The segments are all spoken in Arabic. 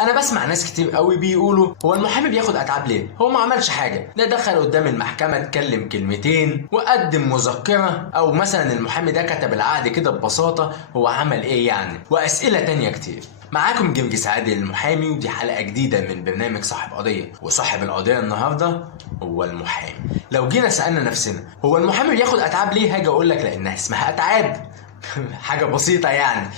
انا بسمع ناس كتير قوي بيقولوا هو المحامي بياخد اتعاب ليه؟ هو ما عملش حاجه، ده دخل قدام المحكمه اتكلم كلمتين وقدم مذكره، او مثلا المحامي ده كتب العقد كده ببساطه، هو عمل ايه يعني؟ واسئله تانية كتير. معاكم جرجس عادل المحامي، ودي حلقه جديده من برنامج صاحب قضيه، وصاحب القضيه النهارده هو المحامي. لو جينا سالنا نفسنا هو المحامي بياخد اتعاب ليه؟ هاجي اقول لك لانها اسمها اتعاب. حاجه بسيطه يعني.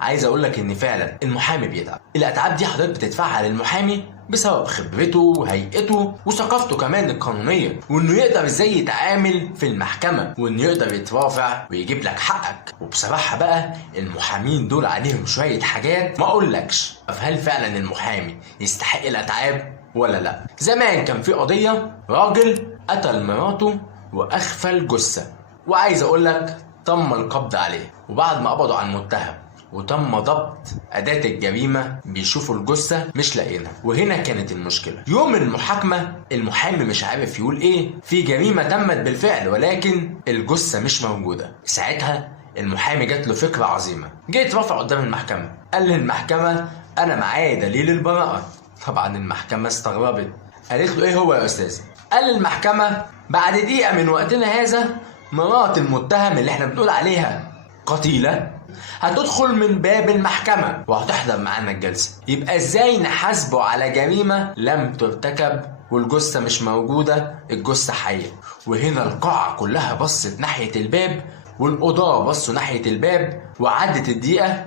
عايز اقول لك ان فعلا المحامي بيتعب. الاتعاب دي حضرتك بتدفعها للمحامي بسبب خبرته وهيئته وثقافته كمان القانونيه، وانه يقدر ازاي يتعامل في المحكمه، وانه يقدر يترافع ويجيب لك حقك. وبصراحه بقى المحامين دول عليهم شويه حاجات ما اقولكش. هل فعلا المحامي يستحق الاتعاب ولا لا؟ زمان كان في قضيه راجل قتل مراته واخفى الجثه، وعايز اقول لك تم القبض عليه، وبعد ما قبضوا على المتهم وتم ضبط أداة الجريمة بيشوفوا الجثة مش لاقيينها. وهنا كانت المشكلة. يوم المحاكمة المحامي مش عارف يقول ايه، في جريمة تمت بالفعل ولكن الجثة مش موجودة. ساعتها المحامي جات له فكرة عظيمة، جيت رفع قدام المحكمة، قال للمحكمة أنا معايا دليل البراءة. طبعا المحكمة استغربت، قالت له ايه هو يا أستاذ؟ قال للمحكمة بعد دقيقة من وقتنا هذا مرات المتهم اللي احنا بنقول عليها قتيلة هتدخل من باب المحكمة وهتحضر معانا الجلسة. يبقى ازاي نحاسبه على جريمة لم ترتكب والجثة مش موجودة، الجثة حية؟ وهنا القاعة كلها بصت ناحية الباب، والقضاة بصوا ناحية الباب، وعدت الدقيقة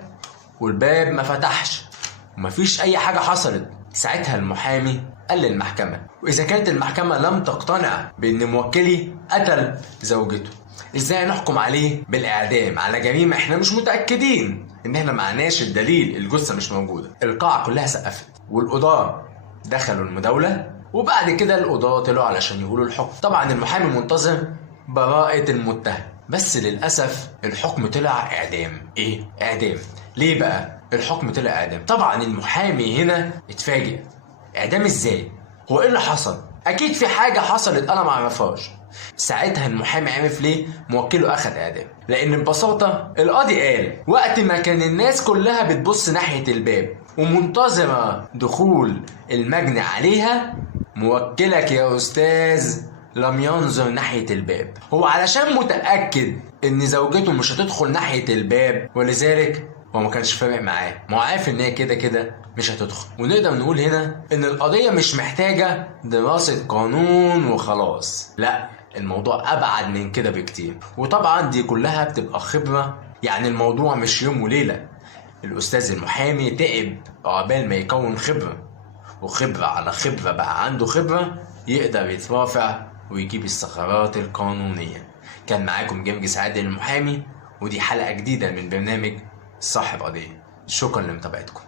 والباب ما فتحش ومفيش أي حاجة حصلت. ساعتها المحامي قال للمحكمة وإذا كانت المحكمة لم تقتنع بأن موكلي قتل زوجته، ازاي نحكم عليه بالاعدام على جريمه احنا مش متاكدين ان احنا معناش الدليل، الجثه مش موجوده؟ القاعه كلها سقفت والقضاه دخلوا المداوله، وبعد كده القضاه طلعوا علشان يقولوا الحكم. طبعا المحامي منتظر براءه المتهم، بس للاسف الحكم طلع اعدام. ايه اعدام؟ ليه بقى الحكم طلع اعدام؟ طبعا المحامي هنا اتفاجئ. اعدام ازاي؟ هو ايه اللي حصل؟ اكيد في حاجه حصلت انا معرفهاش. ساعتها المحامي عرف ليه موكله اخد اعدام، لان ببساطه القاضي قال وقت ما كان الناس كلها بتبص ناحيه الباب ومنتظره دخول المجني عليها، موكلك يا استاذ لم ينظر ناحيه الباب. هو علشان متاكد ان زوجته مش هتدخل ناحيه الباب، ولذلك هو ما كانش فارق معاه، ما هو عارف ان هي كده كده مش هتدخل. ونقدر نقول هنا ان القضيه مش محتاجه دراسه قانون وخلاص، لا الموضوع ابعد من كده بكتير. وطبعا دي كلها بتبقى خبره، يعني الموضوع مش يوم وليله. الاستاذ المحامي تعب عقبال ما يكون خبره، وخبره على خبره بقى عنده خبره يقدر يترافع ويجيب الثغرات القانونيه. كان معاكم جرجس عادل المحامي، ودي حلقه جديده من برنامج صاحب قضيه. شكرا لمتابعتكم.